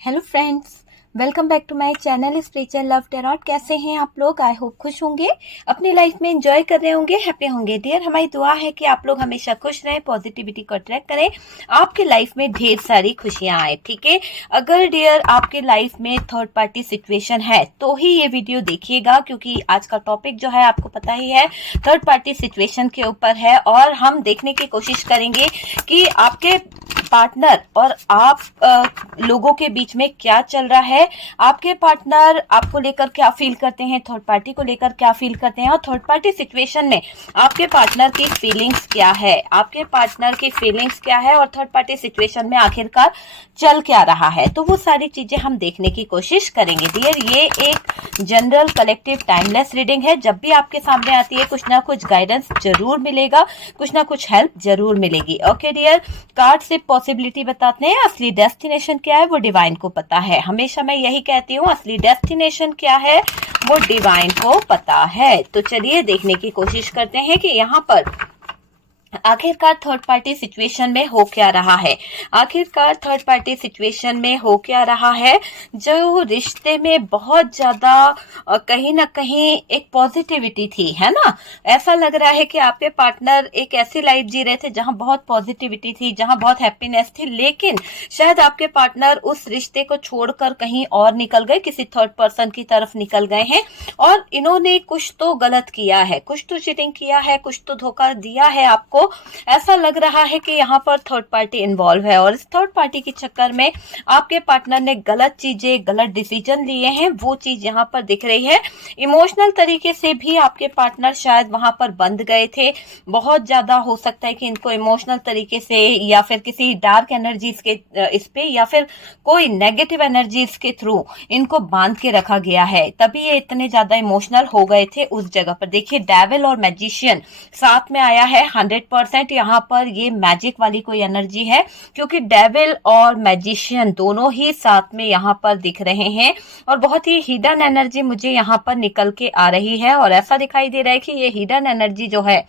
Hello friends, welcome back to my channel spiritual love tarot. कैसे हैं आप लोग? आई होप खुश होंगे, अपनी लाइफ में एंजॉय कर रहे होंगे, हैप्पी होंगे। डियर, हमारी दुआ है कि आप लोग हमेशा खुश रहें, पॉजिटिविटी को अट्रैक्ट करें, आपके लाइफ में ढेर सारी खुशियां आए। ठीक है, अगर डियर आपके लाइफ में थर्ड पार्टी सिचुएशन है तो ही ये वीडियो देखिएगा, क्योंकि आज का टॉपिक जो है आपको पता ही है, थर्ड पार्टी सिचुएशन के ऊपर है। और हम देखने की कोशिश करेंगे कि आपके पार्टनर और आप लोगों के बीच में क्या चल रहा है। आपके पार्टनर आपको लेकर क्या फील करते हैं, थर्ड पार्टी को लेकर क्या फील करते हैं, और थर्ड पार्टी सिचुएशन में आपके पार्टनर की फीलिंग्स क्या है, आपके पार्टनर की फीलिंग्स क्या है, और थर्ड पार्टी सिचुएशन में आखिरकार चल क्या रहा है। तो वो सारी चीजें हम देखने की कोशिश करेंगे। डियर, ये एक जनरल कलेक्टिव टाइमलेस रीडिंग है। जब भी आपके सामने आती है कुछ ना कुछ गाइडेंस जरूर मिलेगा, कुछ ना कुछ हेल्प जरूर मिलेगी। ओके डियर, कार्ड से पॉसिबिलिटी बताते हैं, असली डेस्टिनेशन क्या है वो डिवाइन को पता है। हमेशा मैं यही कहती हूँ, असली डेस्टिनेशन क्या है वो डिवाइन को पता है। तो चलिए देखने की कोशिश करते हैं कि यहाँ पर आखिरकार थर्ड पार्टी सिचुएशन में हो क्या रहा है। आखिरकार थर्ड पार्टी सिचुएशन में हो क्या रहा है, जो रिश्ते में बहुत ज्यादा कहीं ना कहीं एक पॉजिटिविटी थी, है ना। ऐसा लग रहा है कि आपके पार्टनर एक ऐसी लाइफ जी रहे थे जहां बहुत पॉजिटिविटी थी, जहां बहुत हैप्पीनेस थी, लेकिन शायद आपके पार्टनर उस रिश्ते को छोड़कर कहीं और निकल गए, किसी थर्ड पर्सन की तरफ निकल गए हैं। और इन्होंने कुछ तो गलत किया है, कुछ तो चीटिंग किया है, कुछ तो धोखा दिया है आपको। ऐसा लग रहा है कि यहाँ पर थर्ड पार्टी इन्वॉल्व है, और इस थर्ड पार्टी के चक्कर में आपके पार्टनर ने गलत चीजें, गलत डिसीजन लिए हैं, वो चीज यहाँ पर दिख रही है। इमोशनल तरीके से भी आपके पार्टनर शायद वहां पर बंध गए थे। बहुत ज्यादा हो सकता है कि इनको इमोशनल तरीके से या फिर किसी डार्क एनर्जीज के इस पे या फिर कोई नेगेटिव एनर्जीज के थ्रू इनको बांध के रखा गया है, तभी ये इतने ज्यादा इमोशनल हो गए थे उस जगह पर। देखिए, डेविल और मैजिशियन साथ में आया है। 100% यहाँ पर ये मैजिक वाली कोई एनर्जी है, क्योंकि डेविल और मैजिशियन दोनों ही साथ में यहाँ पर दिख रहे हैं, और बहुत ही हिडन एनर्जी मुझे यहाँ पर निकल के आ रही है। और ऐसा दिखाई दे रहा है कि ये हिडन एनर्जी जो है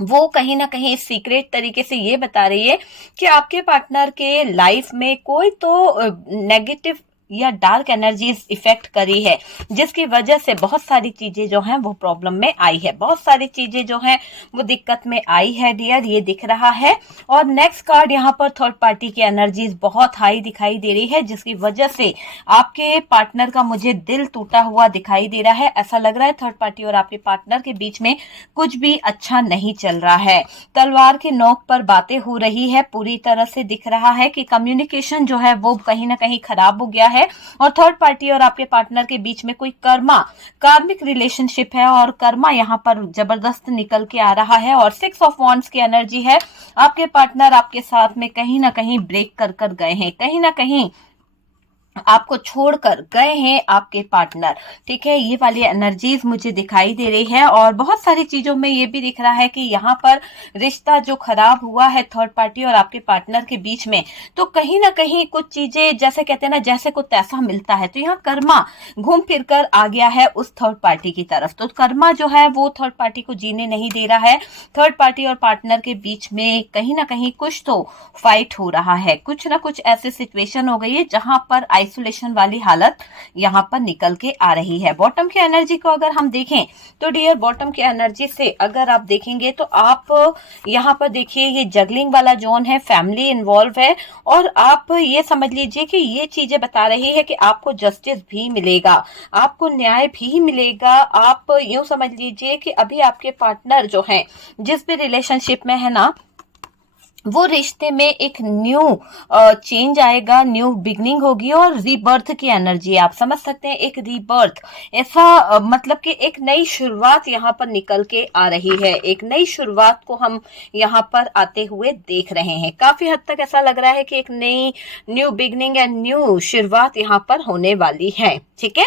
वो कहीं ना कहीं सीक्रेट तरीके से ये बता रही है कि आपके पार्टनर के लाइफ में कोई तो नेगेटिव या डार्क एनर्जीज इफेक्ट करी है, जिसकी वजह से बहुत सारी चीजें जो हैं वो प्रॉब्लम में आई है, बहुत सारी चीजें जो हैं वो दिक्कत में आई है। डियर, ये दिख रहा है। और नेक्स्ट कार्ड यहाँ पर थर्ड पार्टी की एनर्जीज बहुत हाई दिखाई दे रही है, जिसकी वजह से आपके पार्टनर का मुझे दिल टूटा हुआ दिखाई दे रहा है। ऐसा लग रहा है थर्ड पार्टी और आपके पार्टनर के बीच में कुछ भी अच्छा नहीं चल रहा है। तलवार के नोक पर बातें हो रही है, पूरी तरह से दिख रहा है कि कम्युनिकेशन जो है वो कहीं ना कहीं खराब हो गया है, और थर्ड पार्टी और आपके पार्टनर के बीच में कोई कार्मिक रिलेशनशिप है, और कर्मा यहाँ पर जबरदस्त निकल के आ रहा है। और 6 ऑफ वॉन्ड्स की एनर्जी है। आपके पार्टनर आपके साथ में कहीं ना कहीं ब्रेक कर गए हैं, कहीं ना कहीं आपको छोड़कर गए हैं आपके पार्टनर। ठीक है, ये वाली एनर्जीज मुझे दिखाई दे रही है। और बहुत सारी चीजों में ये भी दिख रहा है कि यहाँ पर रिश्ता जो खराब हुआ है थर्ड पार्टी और आपके पार्टनर के बीच में, तो कहीं ना कहीं कुछ चीजें, जैसे कहते हैं ना, जैसे को तैसा मिलता है, तो यहाँ कर्मा घूम फिर कर आ गया है उस थर्ड पार्टी की तरफ। तो कर्मा जो है वो थर्ड पार्टी को जीने नहीं दे रहा है। थर्ड पार्टी और पार्टनर के बीच में कहीं ना कहीं कुछ तो फाइट हो रहा है, कुछ ना कुछ ऐसी सिचुएशन हो गई है जहां पर आइसोलेशन वाली हालत यहाँ पर निकल के आ रही है। बॉटम की एनर्जी को अगर हम देखें तो डियर, बॉटम की एनर्जी से अगर आप देखेंगे तो आप यहाँ पर देखिए, ये जगलिंग वाला जोन है, फैमिली इन्वॉल्व है, और आप ये समझ लीजिए कि ये चीजें बता रही है कि आपको जस्टिस भी मिलेगा, आपको न्याय भी मिलेगा। आप यूं समझ लीजिए कि अभी आपके पार्टनर जो है, जिस भी रिलेशनशिप में है ना, वो रिश्ते में एक न्यू चेंज आएगा, न्यू बिगनिंग होगी, और रीबर्थ की एनर्जी आप समझ सकते हैं, एक रीबर्थ। ऐसा मतलब कि एक नई शुरुआत यहाँ पर निकल के आ रही है, एक नई शुरुआत को हम यहाँ पर आते हुए देख रहे हैं। काफी हद तक ऐसा लग रहा है कि एक नई न्यू बिगनिंग एंड न्यू शुरुआत यहाँ पर होने वाली है। ठीक है,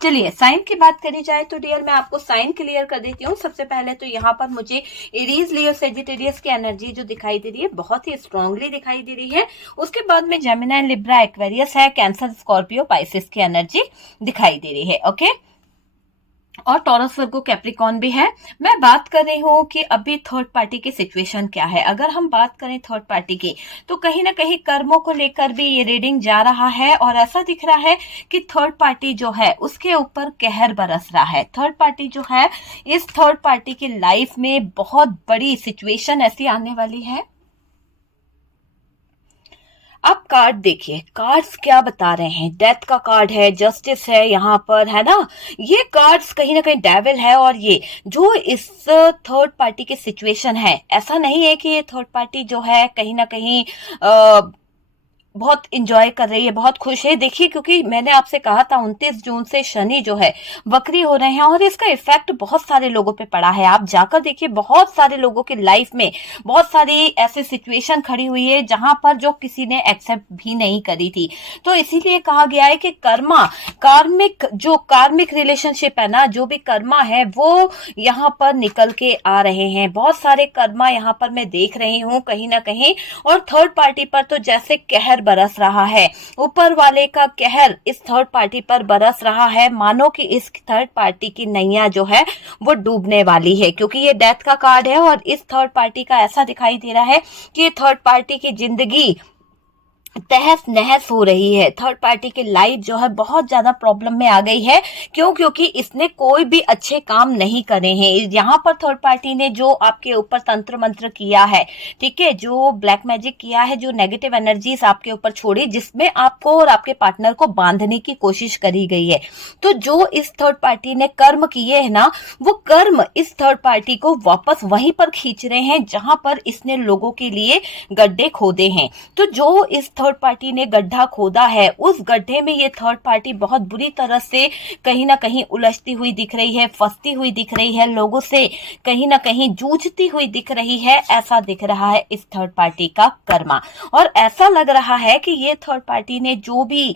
चलिए साइन की बात करी जाए तो डियर, मैं आपको साइन क्लियर कर देती हूँ। सबसे पहले तो यहाँ पर मुझे एरीज, लियो, सेजिटेरियस की एनर्जी जो दिखाई दे रही है बहुत ही स्ट्रांगली दिखाई दे रही है। उसके बाद में जेमिनी, लिब्रा, एक्वेरियस है, कैंसर, स्कॉर्पियो, पाइसिस की एनर्जी दिखाई दे रही है। ओके, और टॉरस वर्गो कैप्रिकॉन भी है। मैं बात कर रही हूँ कि अभी थर्ड पार्टी की सिचुएशन क्या है। अगर हम बात करें थर्ड पार्टी की, तो कहीं ना कहीं कर्मों को लेकर भी ये रीडिंग जा रहा है और ऐसा दिख रहा है कि थर्ड पार्टी जो है उसके ऊपर कहर बरस रहा है। थर्ड पार्टी जो है, इस थर्ड पार्टी की लाइफ में बहुत बड़ी सिचुएशन ऐसी आने वाली है। अब कार्ड देखिए, कार्ड्स क्या बता रहे हैं। डेथ का कार्ड है, जस्टिस है यहाँ पर, है ना। ये कार्ड्स कहीं ना कहीं डेविल है। और ये जो इस थर्ड पार्टी की सिचुएशन है, ऐसा नहीं है कि ये थर्ड पार्टी जो है कहीं ना कहीं बहुत इंजॉय कर रही है, बहुत खुश है। देखिए, क्योंकि मैंने आपसे कहा था 29 जून से शनि जो है वक्री हो रहे हैं और इसका इफेक्ट बहुत सारे लोगों पे पड़ा है। आप जाकर देखिए, बहुत सारे लोगों की लाइफ में बहुत सारी ऐसी सिचुएशन खड़ी हुई है जहां पर जो किसी ने एक्सेप्ट भी नहीं करी थी। तो इसीलिए कहा गया है कि कर्मा, कार्मिक रिलेशनशिप है ना, जो भी कर्मा है वो यहाँ पर निकल के आ रहे हैं। बहुत सारे कर्मा यहाँ पर मैं देख रही हूँ कहीं ना कहीं। और थर्ड पार्टी पर तो जैसे कहर बरस रहा है, ऊपर वाले का कहर इस थर्ड पार्टी पर बरस रहा है। मानो कि इस थर्ड पार्टी की नैया जो है वो डूबने वाली है, क्योंकि ये डेथ का कार्ड है। और इस थर्ड पार्टी का ऐसा दिखाई दे रहा है कि ये थर्ड पार्टी की जिंदगी तहस नहस हो रही है। थर्ड पार्टी की लाइफ जो है बहुत ज्यादा प्रॉब्लम में आ गई है। क्यों? क्योंकि इसने कोई भी अच्छे काम नहीं करे हैं। यहाँ पर थर्ड पार्टी ने जो आपके ऊपर तंत्र मंत्र किया है, ठीक है, जो ब्लैक मैजिक किया है, जो नेगेटिव एनर्जीज आपके ऊपर छोड़ी, जिसमें आपको और आपके पार्टनर को बांधने की कोशिश करी गई है। तो जो इस थर्ड पार्टी ने कर्म किए है ना, वो कर्म इस थर्ड पार्टी को वापस वहीं पर खींच रहे हैं जहां पर इसने लोगों के लिए गड्ढे खोदे हैं। तो जो इस थर्ड पार्टी ने गड्ढा खोदा है, उस गड्ढे में ये थर्ड पार्टी बहुत बुरी तरह से कहीं ना कहीं उलझती हुई दिख रही है, फंसती हुई दिख रही है, लोगों से कहीं ना कहीं जूझती हुई दिख रही है। ऐसा दिख रहा है इस थर्ड पार्टी का कर्मा। और ऐसा लग रहा है कि ये थर्ड पार्टी ने जो भी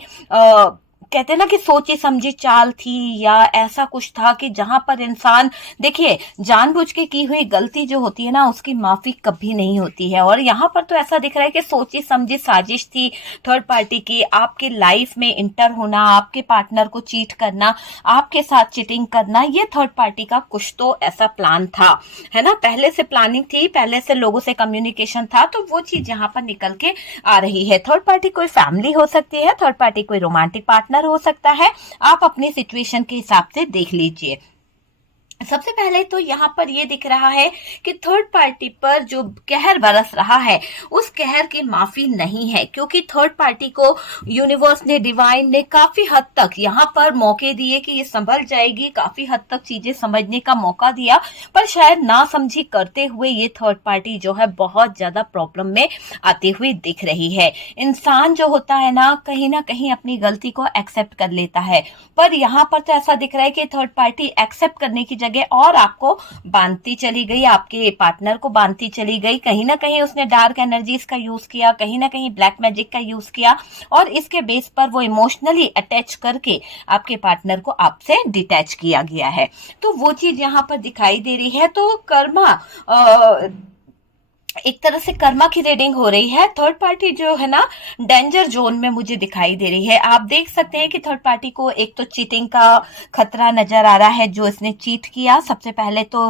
कहते हैं ना कि सोची समझी चाल थी, या ऐसा कुछ था कि जहां पर इंसान, देखिए, जानबूझ के की हुई गलती जो होती है ना, उसकी माफी कभी नहीं होती है। और यहाँ पर तो ऐसा दिख रहा है कि सोची समझी साजिश थी थर्ड पार्टी की, आपके लाइफ में इंटर होना, आपके पार्टनर को चीट करना, आपके साथ चीटिंग करना। ये थर्ड पार्टी का कुछ तो ऐसा प्लान था, है ना। पहले से प्लानिंग थी, पहले से लोगों से कम्युनिकेशन था, तो वो चीज यहाँ पर निकल के आ रही है। थर्ड पार्टी कोई फैमिली हो सकती है, थर्ड पार्टी कोई रोमांटिक पार्टनर हो सकता है। आप अपनी सिचुएशन के हिसाब से देख लीजिए। सबसे पहले तो यहाँ पर ये दिख रहा है कि थर्ड पार्टी पर जो कहर बरस रहा है, उस कहर की माफी नहीं है, क्योंकि थर्ड पार्टी को यूनिवर्स ने, डिवाइन ने काफी हद तक यहाँ पर मौके दिए कि ये संभल जाएगी, काफी हद तक चीजें समझने का मौका दिया, पर शायद ना समझी करते हुए ये थर्ड पार्टी जो है बहुत ज्यादा प्रॉब्लम में आती हुई दिख रही है। इंसान जो होता है ना कहीं अपनी गलती को एक्सेप्ट कर लेता है, पर यहाँ पर तो ऐसा दिख रहा है कि थर्ड पार्टी एक्सेप्ट करने की जगह और आपको बांधती चली गई, आपके पार्टनर को बांधती चली गई। कहीं ना कहीं उसने डार्क एनर्जीज का यूज किया, कहीं ना कहीं ब्लैक मैजिक का यूज किया, और इसके बेस पर वो इमोशनली अटैच करके आपके पार्टनर को आपसे डिटैच किया गया है। तो वो चीज यहाँ पर दिखाई दे रही है। तो कर्मा एक तरह से कर्मा की रीडिंग हो रही है। थर्ड पार्टी जो है ना, डेंजर जोन में मुझे दिखाई दे रही है। आप देख सकते हैं कि थर्ड पार्टी को एक तो चीटिंग का खतरा नजर आ रहा है, जो इसने चीट किया। सबसे पहले तो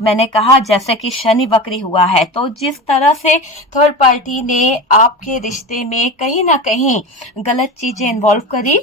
मैंने कहा जैसे कि शनि वक्री हुआ है, तो जिस तरह से थर्ड पार्टी ने आपके रिश्ते में कहीं ना कहीं गलत चीजें इन्वॉल्व करी।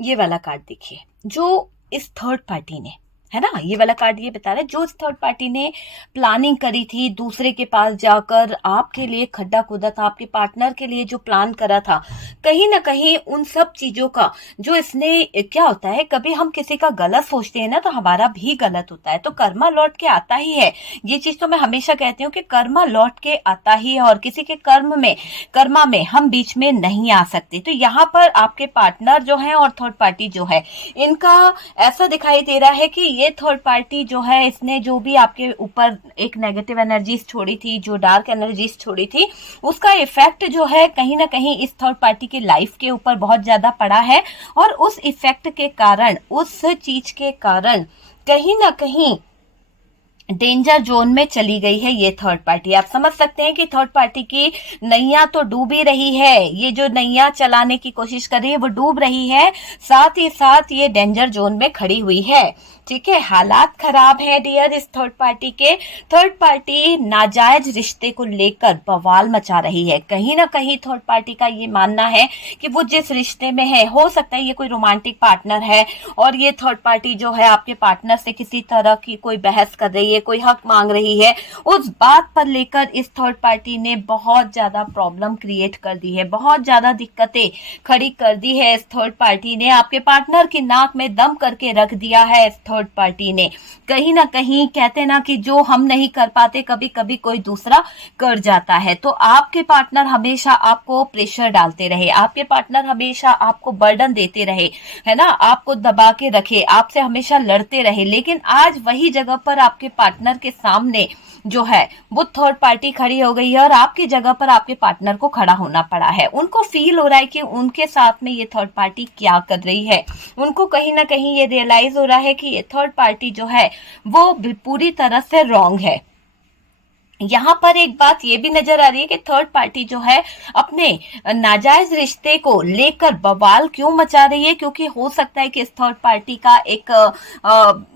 ये वाला कार्ड देखिए, जो इस थर्ड पार्टी ने, है ना, ये वाला कार्ड ये बता रहा है, जो इस थर्ड पार्टी ने प्लानिंग करी थी, दूसरे के पास जाकर आपके लिए खड्डा खोदा था, आपके पार्टनर के लिए जो प्लान करा था, कहीं ना कहीं उन सब चीजों का जो इसने, क्या होता है, कभी हम किसी का गलत सोचते हैं ना तो हमारा भी गलत होता है, तो कर्मा लौट के आता ही है। ये चीज तो मैं हमेशा कहती हूँ कि कर्मा लौट के आता ही है, और किसी के कर्मा में हम बीच में नहीं आ सकते। तो यहाँ पर आपके पार्टनर जो है और थर्ड पार्टी जो है, इनका ऐसा दिखाई दे रहा है कि ये थर्ड पार्टी जो है, इसने जो भी आपके ऊपर एक नेगेटिव एनर्जीज छोड़ी थी, जो डार्क एनर्जीज छोड़ी थी, उसका इफेक्ट जो है कहीं ना कहीं इस थर्ड पार्टी की लाइफ के ऊपर बहुत ज्यादा पड़ा है। और उस इफेक्ट के कारण, उस चीज के कारण कहीं ना कहीं डेंजर जोन में चली गई है ये थर्ड पार्टी। आप समझ सकते हैं कि थर्ड पार्टी की नैया तो डूब ही रही है, ये जो नैया चलाने की कोशिश कर रही है वो डूब रही है, साथ ही साथ ये डेंजर जोन में खड़ी हुई है। ठीक है, हालात खराब है डियर इस थर्ड पार्टी के। थर्ड पार्टी नाजायज रिश्ते को लेकर बवाल मचा रही है। कहीं ना कहीं थर्ड पार्टी का ये मानना है कि वो जिस रिश्ते में है, हो सकता है ये कोई रोमांटिक पार्टनर है और ये थर्ड पार्टी जो है आपके पार्टनर से किसी तरह की कोई बहस कर रही है, कोई हक मांग रही है, उस बात पर लेकर इस थर्ड पार्टी ने बहुत ज्यादा प्रॉब्लम क्रिएट कर दी है, बहुत ज्यादा दिक्कतें खड़ी कर दी है। इस थर्ड पार्टी ने आपके पार्टनर की नाक में दम करके रख दिया है। इस थर्ड पार्टी ने कहीं ना कहीं, कहते ना कि जो हम नहीं कर पाते कभी कभी कोई दूसरा कर जाता है। तो आपके पार्टनर हमेशा आपको प्रेशर डालते रहे, आपके पार्टनर हमेशा आपको बर्डन देते रहे, है ना, आपको दबा के रखे, आपसे हमेशा लड़ते रहे, लेकिन आज वही जगह पर आपके पार्टनर के सामने जो है वो थर्ड पार्टी खड़ी हो गई है और आपकी जगह पर आपके पार्टनर को खड़ा होना पड़ा है। उनको फील हो रहा है कि उनके साथ में ये थर्ड पार्टी क्या कर रही है। उनको कहीं ना कहीं ये रियलाइज हो रहा है कि ये थर्ड पार्टी जो है वो पूरी तरह से रॉन्ग है। यहाँ पर एक बात ये भी नजर आ रही है कि थर्ड पार्टी जो है अपने नाजायज रिश्ते को लेकर बवाल क्यों मचा रही है, क्योंकि हो सकता है कि इस थर्ड पार्टी का एक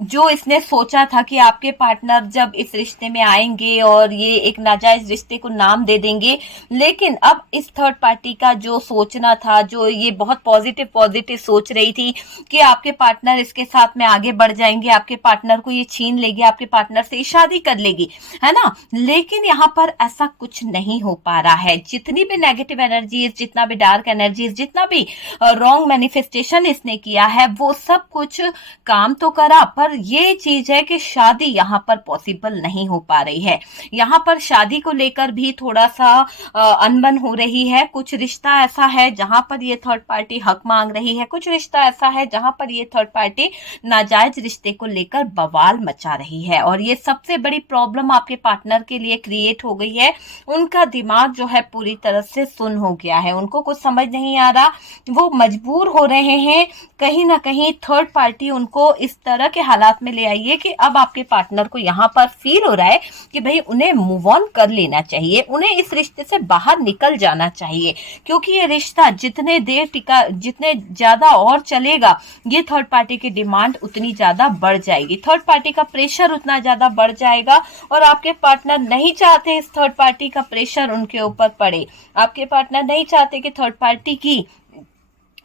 जो इसने सोचा था कि आपके पार्टनर जब इस रिश्ते में आएंगे और ये एक नाजायज रिश्ते को नाम दे देंगे, लेकिन अब इस थर्ड पार्टी का जो सोचना था, जो ये बहुत पॉजिटिव सोच रही थी कि आपके पार्टनर इसके साथ में आगे बढ़ जाएंगे, आपके पार्टनर को ये छीन लेगी, आपके पार्टनर से शादी कर लेगी, है ना, लेकिन यहाँ पर ऐसा कुछ नहीं हो पा रहा है। जितनी भी नेगेटिव एनर्जीज, जितना भी डार्क एनर्जीज, जितना भी रॉन्ग मैनिफेस्टेशन इसने किया है, वो सब कुछ काम तो करा, पर ये चीज है कि शादी यहाँ पर पॉसिबल नहीं हो पा रही है। यहाँ पर शादी को लेकर भी थोड़ा सा अनबन हो रही है। कुछ रिश्ता ऐसा है जहां पर ये थर्ड पार्टी हक मांग रही है, कुछ रिश्ता ऐसा है जहां पर ये थर्ड पार्टी नाजायज रिश्ते को लेकर बवाल मचा रही है। और ये सबसे बड़ी प्रॉब्लम आपके पार्टनर के लिए क्रिएट हो गई है। उनका दिमाग जो है पूरी तरह से सुन हो गया है, उनको कुछ समझ नहीं आ रहा, वो मजबूर हो रहे हैं। कहीं ना कहीं थर्ड पार्टी उनको इस तरह के हालात में ले आई है कि अब आपके पार्टनर को यहाँ पर फील हो रहा है कि भाई उन्हें मूव ऑन कर लेना चाहिए, उन्हें इस रिश्ते से बाहर निकल जाना चाहिए, क्योंकि ये रिश्ता जितने देर टिका, जितने ज्यादा और चलेगा, ये थर्ड पार्टी की डिमांड उतनी ज्यादा बढ़ जाएगी, थर्ड पार्टी का प्रेशर उतना ज्यादा बढ़ जाएगा और आपके पार्टनर नहीं चाहते इस थर्ड पार्टी का प्रेशर उनके ऊपर पड़े। आपके पार्टनर नहीं चाहते कि थर्ड पार्टी की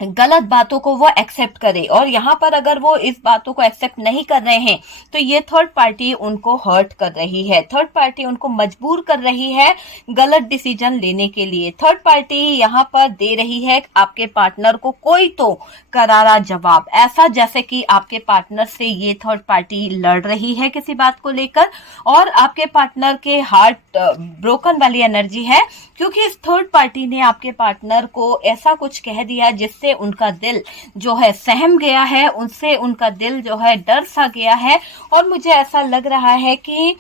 गलत बातों को वो एक्सेप्ट करे, और यहाँ पर अगर वो इस बातों को एक्सेप्ट नहीं कर रहे हैं तो ये थर्ड पार्टी उनको हर्ट कर रही है, थर्ड पार्टी उनको मजबूर कर रही है गलत डिसीजन लेने के लिए। थर्ड पार्टी यहाँ पर दे रही है आपके पार्टनर को कोई तो करारा जवाब, ऐसा जैसे कि आपके पार्टनर से ये थर्ड पार्टी लड़ रही है किसी बात को लेकर, और आपके पार्टनर के हार्ट ब्रोकन वाली एनर्जी है, क्योंकि इस थर्ड पार्टी ने आपके पार्टनर को ऐसा कुछ कह दिया जिससे उनका दिल जो है सहम गया है, उनसे उनका दिल जो है डर सा गया है। और मुझे ऐसा लग रहा है कि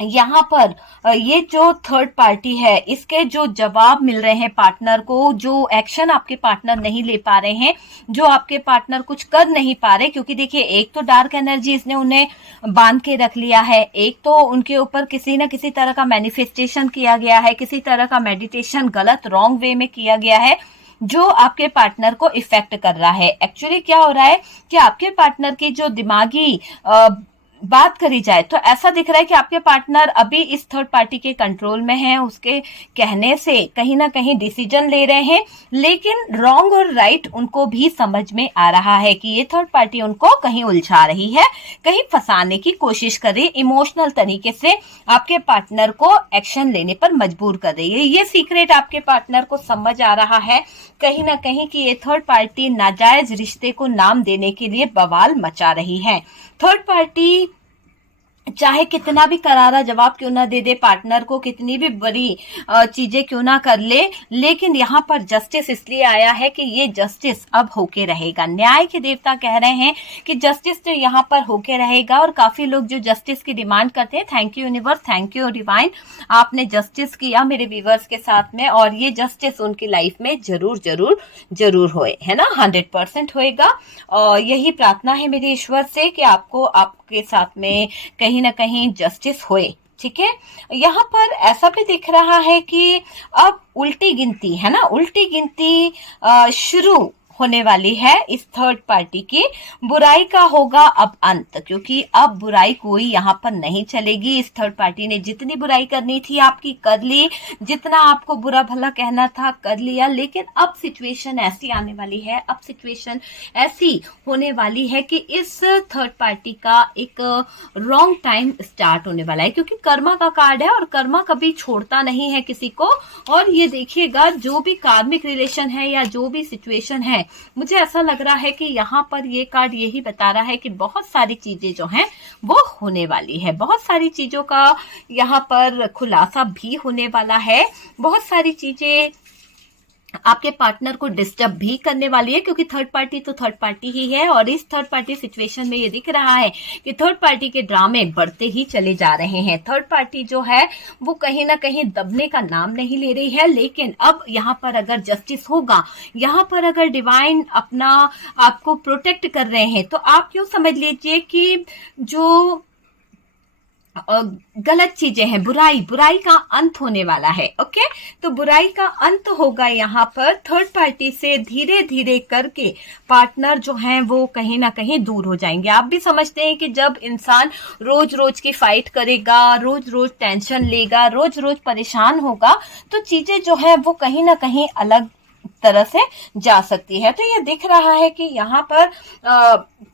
यहाँ पर ये जो थर्ड पार्टी है इसके जो जवाब मिल रहे हैं पार्टनर को, जो एक्शन आपके पार्टनर नहीं ले पा रहे हैं, जो आपके पार्टनर कुछ कर नहीं पा रहे, क्योंकि देखिए एक तो डार्क एनर्जी इसने उन्हें बांध के रख लिया है, एक तो उनके ऊपर किसी न किसी तरह का मैनिफेस्टेशन किया गया है, किसी तरह का मेडिटेशन गलत रॉन्ग वे में किया गया है जो आपके पार्टनर को इफेक्ट कर रहा है। एक्चुअली क्या हो रहा है कि आपके पार्टनर की जो दिमागी बात करी जाए तो ऐसा दिख रहा है कि आपके पार्टनर अभी इस थर्ड पार्टी के कंट्रोल में है, उसके कहने से कहीं ना कहीं डिसीजन ले रहे हैं, लेकिन रॉन्ग और राइट उनको भी समझ में आ रहा है कि ये थर्ड पार्टी उनको कहीं उलझा रही है, कहीं फंसाने की कोशिश कर रही है, इमोशनल तरीके से आपके पार्टनर को एक्शन लेने पर मजबूर कर रही है। ये सीक्रेट आपके पार्टनर को समझ आ रहा है कहीं ना कहीं कि ये थर्ड पार्टी नाजायज रिश्ते को नाम देने के लिए बवाल मचा रही है। थर्ड पार्टी चाहे कितना भी करारा जवाब क्यों ना दे दे पार्टनर को, कितनी भी बड़ी चीजें क्यों ना कर ले, लेकिन यहाँ पर जस्टिस इसलिए आया है कि ये जस्टिस अब होके रहेगा। न्याय के देवता कह रहे हैं कि जस्टिस तो यहाँ पर होके रहेगा, और काफी लोग जो जस्टिस की डिमांड करते हैं, thank you universe, thank you divine, आपने जस्टिस किया मेरे व्यूवर्स के साथ में, और ये जस्टिस उनकी लाइफ में जरूर जरूर जरूर होए, है ना, 100% होएगा। और यही प्रार्थना है मेरी ईश्वर से कि आपको आपके साथ में कहीं ना कहीं जस्टिस होए। ठीक है, यहाँ पर ऐसा भी दिख रहा है कि अब उल्टी गिनती है ना, उल्टी गिनती शुरू होने वाली है इस थर्ड पार्टी की। बुराई का होगा अब अंत, क्योंकि अब बुराई कोई यहाँ पर नहीं चलेगी। इस थर्ड पार्टी ने जितनी बुराई करनी थी आपकी कर ली, जितना आपको बुरा भला कहना था कर लिया, लेकिन अब सिचुएशन ऐसी आने वाली है, अब सिचुएशन ऐसी होने वाली है कि इस थर्ड पार्टी का एक रॉन्ग टाइम स्टार्ट होने वाला है, क्योंकि कर्मा का कार्ड है और कर्मा कभी छोड़ता नहीं है किसी को। और ये देखिएगा, जो भी कार्मिक रिलेशन है या जो भी सिचुएशन है, मुझे ऐसा लग रहा है कि यहाँ पर ये कार्ड यही बता रहा है कि बहुत सारी चीजें जो हैं वो होने वाली है, बहुत सारी चीजों का यहाँ पर खुलासा भी होने वाला है, बहुत सारी चीजें आपके पार्टनर को डिस्टर्ब भी करने वाली है, क्योंकि थर्ड पार्टी तो थर्ड पार्टी ही है। और इस थर्ड पार्टी सिचुएशन में ये दिख रहा है कि थर्ड पार्टी के ड्रामे बढ़ते ही चले जा रहे हैं। थर्ड पार्टी जो है वो कहीं ना कहीं दबने का नाम नहीं ले रही है। लेकिन अब यहाँ पर अगर जस्टिस होगा, यहाँ पर अगर डिवाइन अपना आपको प्रोटेक्ट कर रहे हैं, तो आप यूं समझ लीजिए कि जो गलत चीजें हैं, बुराई का अंत होने वाला है। ओके, तो बुराई का अंत होगा यहाँ पर। थर्ड पार्टी से धीरे धीरे करके पार्टनर जो हैं वो कहीं ना कहीं दूर हो जाएंगे। आप भी समझते हैं कि जब इंसान रोज रोज की फाइट करेगा, रोज रोज टेंशन लेगा, रोज रोज परेशान होगा, तो चीजें जो है वो कहीं ना कहीं अलग तरह से जा सकती है। तो ये दिख रहा है कि यहाँ पर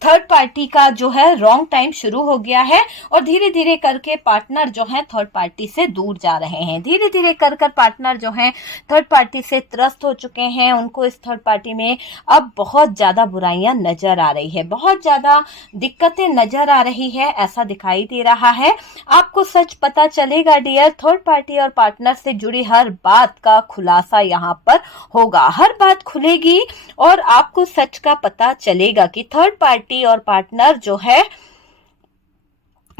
थर्ड पार्टी का जो है रॉन्ग टाइम शुरू हो गया है और धीरे धीरे करके पार्टनर जो है थर्ड पार्टी से दूर जा रहे हैं। धीरे धीरे कर पार्टनर जो है थर्ड पार्टी से त्रस्त हो चुके हैं। उनको इस थर्ड पार्टी में अब बहुत ज्यादा बुराइयां नजर आ रही है, बहुत ज्यादा दिक्कतें नजर आ रही है, ऐसा दिखाई दे रहा है। आपको सच पता चलेगा डियर, थर्ड पार्टी और पार्टनर से जुड़ी हर बात का खुलासा यहाँ पर होगा, हर बात खुलेगी और आपको सच का पता चलेगा कि थर्ड पार्टी और पार्टनर जो है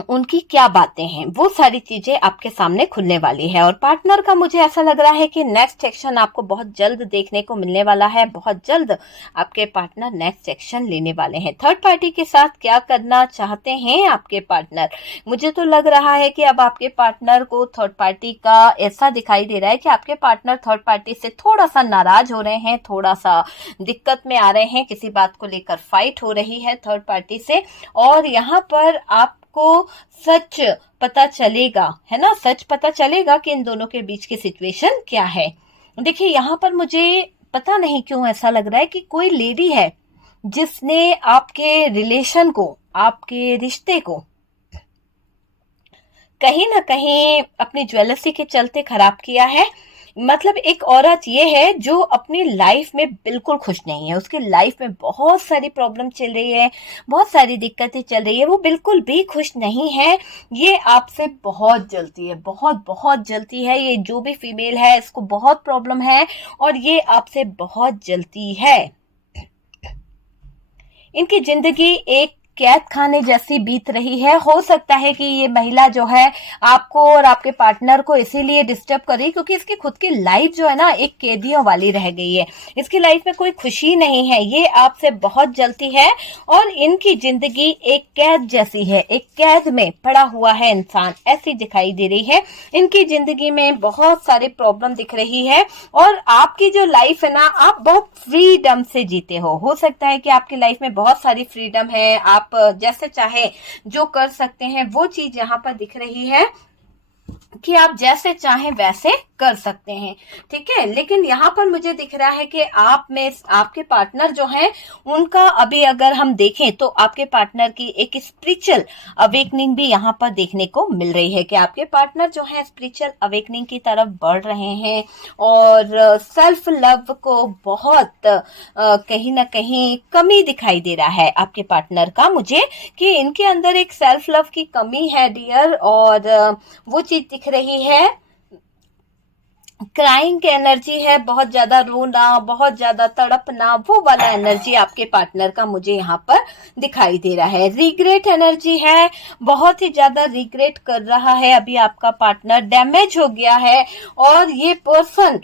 उनकी क्या बातें हैं, वो सारी चीजें आपके सामने खुलने वाली है। और पार्टनर का मुझे ऐसा लग रहा है कि नेक्स्ट एक्शन आपको बहुत जल्द देखने को मिलने वाला है, बहुत जल्द आपके पार्टनर नेक्स्ट एक्शन लेने वाले हैं। थर्ड पार्टी के साथ क्या करना चाहते हैं आपके पार्टनर, मुझे तो लग रहा है कि अब आपके पार्टनर को थर्ड पार्टी का ऐसा दिखाई दे रहा है कि आपके पार्टनर थर्ड पार्टी से थोड़ा सा नाराज हो रहे हैं, थोड़ा सा दिक्कत में आ रहे हैं, किसी बात को लेकर फाइट हो रही है थर्ड पार्टी से। और यहाँ पर आप को सच पता चलेगा, है ना, सच पता चलेगा कि इन दोनों के बीच की सिचुएशन क्या है। देखिए यहाँ पर मुझे पता नहीं क्यों ऐसा लग रहा है कि कोई लेडी है जिसने आपके रिलेशन को, आपके रिश्ते को कहीं ना कहीं अपनी ज्वेलसी के चलते खराब किया है। मतलब एक औरत ये है जो अपनी लाइफ में बिल्कुल खुश नहीं है, उसकी लाइफ में बहुत सारी प्रॉब्लम चल रही है, बहुत सारी दिक्कतें चल रही है, वो बिल्कुल भी खुश नहीं है। ये आपसे बहुत जलती है, बहुत बहुत जलती है। ये जो भी फीमेल है इसको बहुत प्रॉब्लम है और ये आपसे बहुत जलती है। इनकी जिंदगी एक कैद खाने जैसी बीत रही है। हो सकता है कि ये महिला जो है आपको और आपके पार्टनर को इसीलिए डिस्टर्ब कर रही, क्योंकि इसकी खुद की लाइफ जो है ना एक कैदियों वाली रह गई है। इसकी लाइफ में कोई खुशी नहीं है, ये आपसे बहुत जलती है और इनकी जिंदगी एक कैद जैसी है, एक कैद में पड़ा हुआ है इंसान, ऐसी दिखाई दे रही है। इनकी जिंदगी में बहुत सारी प्रॉब्लम दिख रही है और आपकी जो लाइफ है ना, आप बहुत फ्रीडम से जीते हो सकता है कि आपकी लाइफ में बहुत सारी फ्रीडम है, आप जैसे चाहे जो कर सकते हैं, वो चीज यहाँ पर दिख रही है कि आप जैसे चाहें वैसे कर सकते हैं। ठीक है, लेकिन यहाँ पर मुझे दिख रहा है कि आप में आपके पार्टनर जो हैं उनका अभी अगर हम देखें तो आपके पार्टनर की एक स्पिरिचुअल अवेकनिंग भी यहाँ पर देखने को मिल रही है कि आपके पार्टनर जो है स्पिरिचुअल अवेकनिंग की तरफ बढ़ रहे हैं और सेल्फ लव को बहुत कहीं ना कहीं कमी दिखाई दे रहा है आपके पार्टनर का मुझे, कि इनके अंदर एक सेल्फ लव की कमी है डियर। और वो चीज दिख रही है, क्राइंग एनर्जी है, बहुत ज्यादा रोना, बहुत ज्यादा तड़पना, वो वाला एनर्जी आपके पार्टनर का मुझे यहाँ पर दिखाई दे रहा है। रिग्रेट एनर्जी है, बहुत ही ज्यादा रिग्रेट कर रहा है, अभी आपका पार्टनर डैमेज हो गया है और ये पर्सन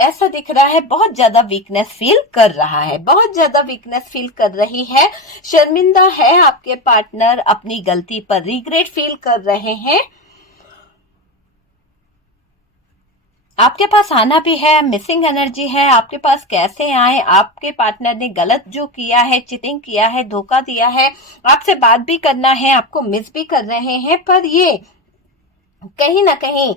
ऐसा दिख रहा है बहुत ज्यादा वीकनेस फील कर रहा है, बहुत ज्यादा वीकनेस फील कर रही है, शर्मिंदा है आपके पार्टनर, अपनी गलती पर रिग्रेट फील कर रहे हैं। आपके पास आना भी है, मिसिंग एनर्जी है, आपके पास कैसे आए, आपके पार्टनर ने गलत जो किया है, चीटिंग किया है, धोखा दिया है, आपसे बात भी करना है, आपको मिस भी कर रहे हैं, पर ये कहीं ना कहीं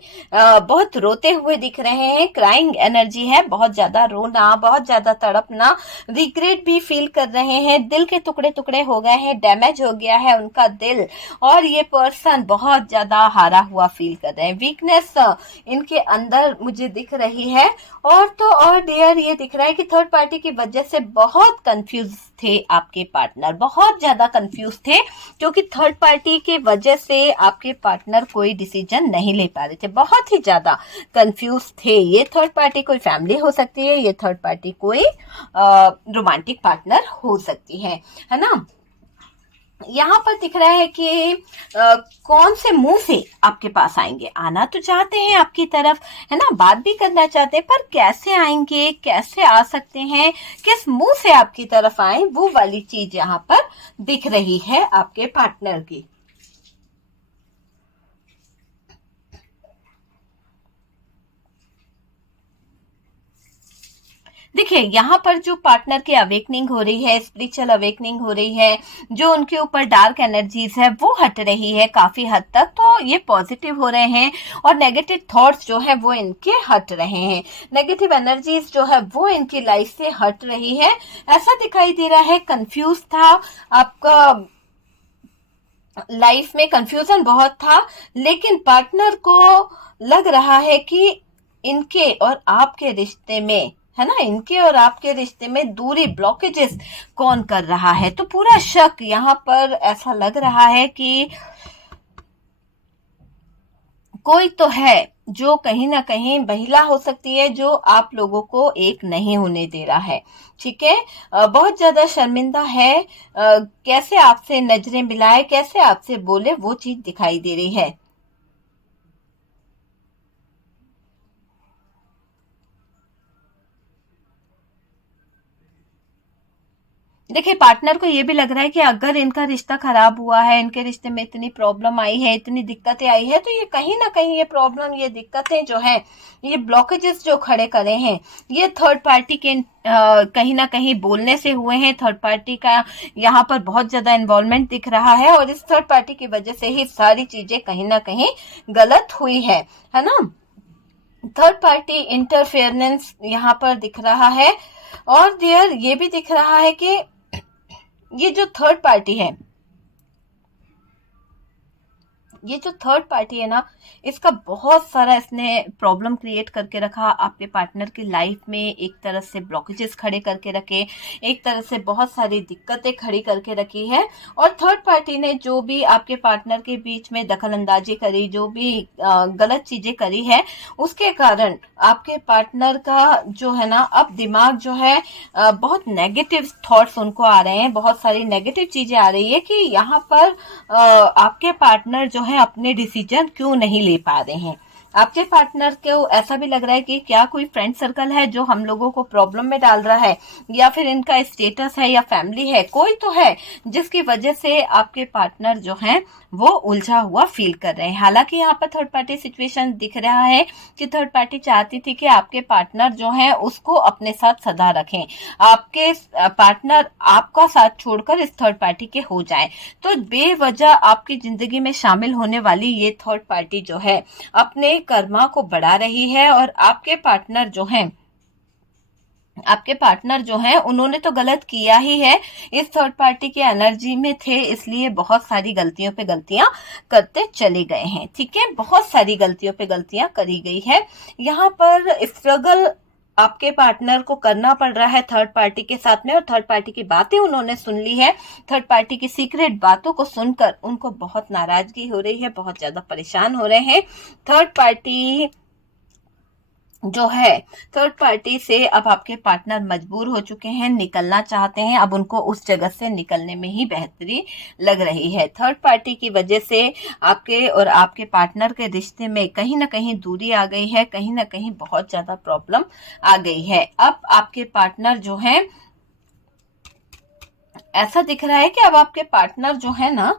बहुत रोते हुए दिख रहे हैं। क्राइंग एनर्जी है, बहुत ज्यादा रोना, बहुत ज्यादा तड़पना, रिग्रेट भी फील कर रहे हैं, दिल के टुकड़े टुकड़े हो गए हैं, डैमेज हो गया है उनका दिल, और ये पर्सन बहुत ज्यादा हारा हुआ फील कर रहे हैं, वीकनेस इनके अंदर मुझे दिख रही है। और तो और डियर ये दिख रहा है कि थर्ड पार्टी की वजह से बहुत कंफ्यूज थे आपके पार्टनर, बहुत ज्यादा कंफ्यूज थे, क्योंकि थर्ड पार्टी की वजह से आपके पार्टनर कोई डिसीजन नहीं ले पा रहे थे, बहुत ही ज्यादा कंफ्यूज थे। ये थर्ड पार्टी कोई फैमिली हो सकती है, ये थर्ड पार्टी कोई रोमांटिक पार्टनर हो सकती है ना। यहाँ पर दिख रहा है कि कौन से मुंह से आपके पास आएंगे, आना तो चाहते हैं आपकी तरफ, है ना, बात भी करना चाहते हैं, पर कैसे आएंगे, कैसे आ सकते हैं, किस मुंह से आपकी तरफ आए, वो वाली चीज यहाँ पर दिख रही है आपके पार्टनर की। देखिए यहाँ पर जो पार्टनर की अवेकनिंग हो रही है, स्पिरिचुअल अवेकनिंग हो रही है, जो उनके ऊपर डार्क एनर्जीज है वो हट रही है काफी हद तक, तो ये पॉजिटिव हो रहे हैं, और नेगेटिव थॉट्स जो है वो इनके हट रहे हैं, नेगेटिव एनर्जीज जो है वो इनकी लाइफ से हट रही है, ऐसा दिखाई दे रहा है। कंफ्यूज था आपका, लाइफ में कंफ्यूजन बहुत था, लेकिन पार्टनर को लग रहा है कि इनके और आपके रिश्ते में, है ना, इनके और आपके रिश्ते में दूरी, ब्लॉकेजेस कौन कर रहा है, तो पूरा शक यहाँ पर ऐसा लग रहा है कि कोई तो है जो कहीं ना कहीं महिला हो सकती है, जो आप लोगों को एक नहीं होने दे रहा है, ठीक है, बहुत ज्यादा शर्मिंदा है, कैसे आपसे नजरें मिलाए, कैसे आपसे बोले, वो चीज दिखाई दे रही है। देखिए पार्टनर को ये भी लग रहा है कि अगर इनका रिश्ता खराब हुआ है, इनके रिश्ते में इतनी प्रॉब्लम आई है, इतनी दिक्कतें आई है, तो ये कहीं ना कहीं ये प्रॉब्लम, ये दिक्कतें जो है, ये ब्लॉकेजेस जो खड़े करे हैं, ये थर्ड पार्टी के कहीं ना कहीं बोलने से हुए हैं। थर्ड पार्टी का यहाँ पर बहुत ज्यादा इन्वॉल्वमेंट दिख रहा है, और इस थर्ड पार्टी की वजह से ही सारी चीजें कहीं ना कहीं गलत हुई है ना। थर्ड पार्टी इंटरफेरेंस यहाँ पर दिख रहा है, और देयर ये भी दिख रहा है कि ये जो थर्ड पार्टी है, ये जो थर्ड पार्टी है ना, इसका बहुत सारा इसने प्रॉब्लम क्रिएट करके रखा आपके पार्टनर की लाइफ में, एक तरह से ब्लॉकेजेस खड़े करके रखे, एक तरह से बहुत सारी दिक्कतें खड़ी करके रखी है। और थर्ड पार्टी ने जो भी आपके पार्टनर के बीच में दखल अंदाजी करी, जो भी गलत चीजें करी है, उसके कारण आपके पार्टनर का जो है ना, अब दिमाग जो है बहुत नेगेटिव थॉट्स उनको आ रहे हैं, बहुत सारी नेगेटिव चीजें आ रही है कि यहाँ पर आपके पार्टनर जो है अपने डिसीजन क्यों नहीं ले पा रहे हैं। आपके पार्टनर को ऐसा भी लग रहा है कि क्या कोई फ्रेंड सर्कल है जो हम लोगों को प्रॉब्लम में डाल रहा है, या फिर इनका स्टेटस है, या फैमिली है, कोई तो है जिसकी वजह से आपके पार्टनर जो है वो उलझा हुआ फील कर रहे हैं। हालांकि यहाँ पर थर्ड पार्टी सिचुएशन दिख रहा है कि थर्ड पार्टी चाहती थी कि आपके पार्टनर जो है उसको अपने साथ सदा रखें, आपके पार्टनर आपका साथ छोड़कर इस थर्ड पार्टी के हो जाए, तो बेवजह आपकी जिंदगी में शामिल होने वाली ये थर्ड पार्टी जो है अपने कर्मा को बढ़ा रही है, और आपके पार्टनर जो हैं उन्होंने तो गलत किया ही है, इस थर्ड पार्टी की एनर्जी में थे, इसलिए बहुत सारी गलतियों पे गलतियां करते चले गए हैं, ठीक है, बहुत सारी गलतियों पे गलतियां करी गई है। यहाँ पर स्ट्रगल आपके पार्टनर को करना पड़ रहा है थर्ड पार्टी के साथ में, और थर्ड पार्टी की बातें उन्होंने सुन ली है, थर्ड पार्टी की सीक्रेट बातों को सुनकर उनको बहुत नाराजगी हो रही है, बहुत ज्यादा परेशान हो रहे हैं। थर्ड पार्टी जो है थर्ड पार्टी से अब आपके पार्टनर मजबूर हो चुके हैं, निकलना चाहते हैं, अब उनको उस जगह से निकलने में ही बेहतरी लग रही है। थर्ड पार्टी की वजह से आपके और आपके पार्टनर के रिश्ते में कहीं ना कहीं दूरी आ गई है, कहीं ना कहीं बहुत ज्यादा प्रॉब्लम आ गई है। अब आपके पार्टनर जो है, ऐसा दिख रहा है कि अब आपके पार्टनर जो है ना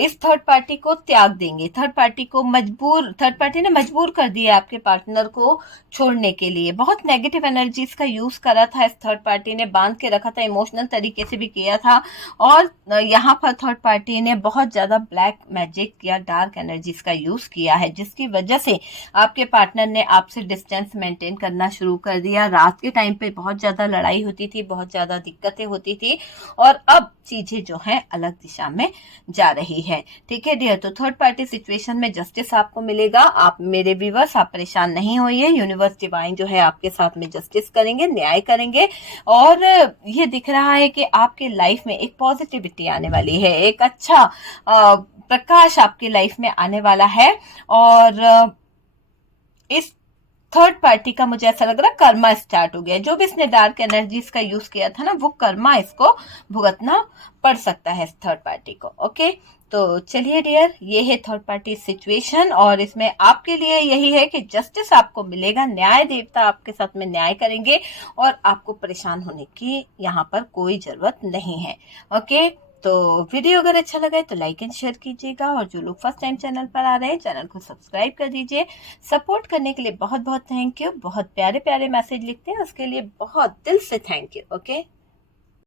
इस थर्ड पार्टी को त्याग देंगे। थर्ड पार्टी ने मजबूर कर दिया आपके पार्टनर को छोड़ने के लिए। बहुत नेगेटिव एनर्जीज का यूज करा था इस थर्ड पार्टी ने, बांध के रखा था, इमोशनल तरीके से भी किया था। और यहाँ पर थर्ड पार्टी ने बहुत ज्यादा ब्लैक मैजिक या डार्क एनर्जीज का यूज किया है, जिसकी वजह से आपके पार्टनर ने आपसे डिस्टेंस मेंटेन करना शुरू कर दिया। रात के टाइम पे बहुत ज्यादा लड़ाई होती थी, बहुत ज्यादा दिक्कतें होती थी, और अब चीजें जो है अलग दिशा में जा रही है। ठीक है डियर, तो थर्ड पार्टी सिचुएशन में जस्टिस आपको मिलेगा। आप मेरे व्यूअर्स, आप परेशान नहीं होइए, यूनिवर्स डिवाइन जो है आपके साथ में जस्टिस करेंगे, न्याय करेंगे। और ये दिख रहा है कि आपके लाइफ में एक पॉजिटिविटी आने वाली है, एक अच्छा प्रकाश आपकी लाइफ में आने वाला है। और इस थर्ड पार्टी का मुझे ऐसा लग रहा है कर्मा स्टार्ट हो गया। जो भी इसने डार्क एनर्जीज का यूज किया था ना, वो कर्मा इसको भुगतना पड़ सकता है इस थर्ड पार्टी को। ओके, तो चलिए डियर, ये है थर्ड पार्टी सिचुएशन, और इसमें आपके लिए यही है कि जस्टिस आपको मिलेगा, न्याय देवता आपके साथ में न्याय करेंगे, और आपको परेशान होने की यहाँ पर कोई जरूरत नहीं है। ओके, तो वीडियो अगर अच्छा लगा है तो लाइक एंड शेयर कीजिएगा, और जो लोग फर्स्ट टाइम चैनल पर आ रहे हैं चैनल को सब्सक्राइब कर दीजिए। सपोर्ट करने के लिए बहुत बहुत थैंक यू। बहुत प्यारे प्यारे मैसेज लिखते हैं, उसके लिए बहुत दिल से थैंक यू। ओके।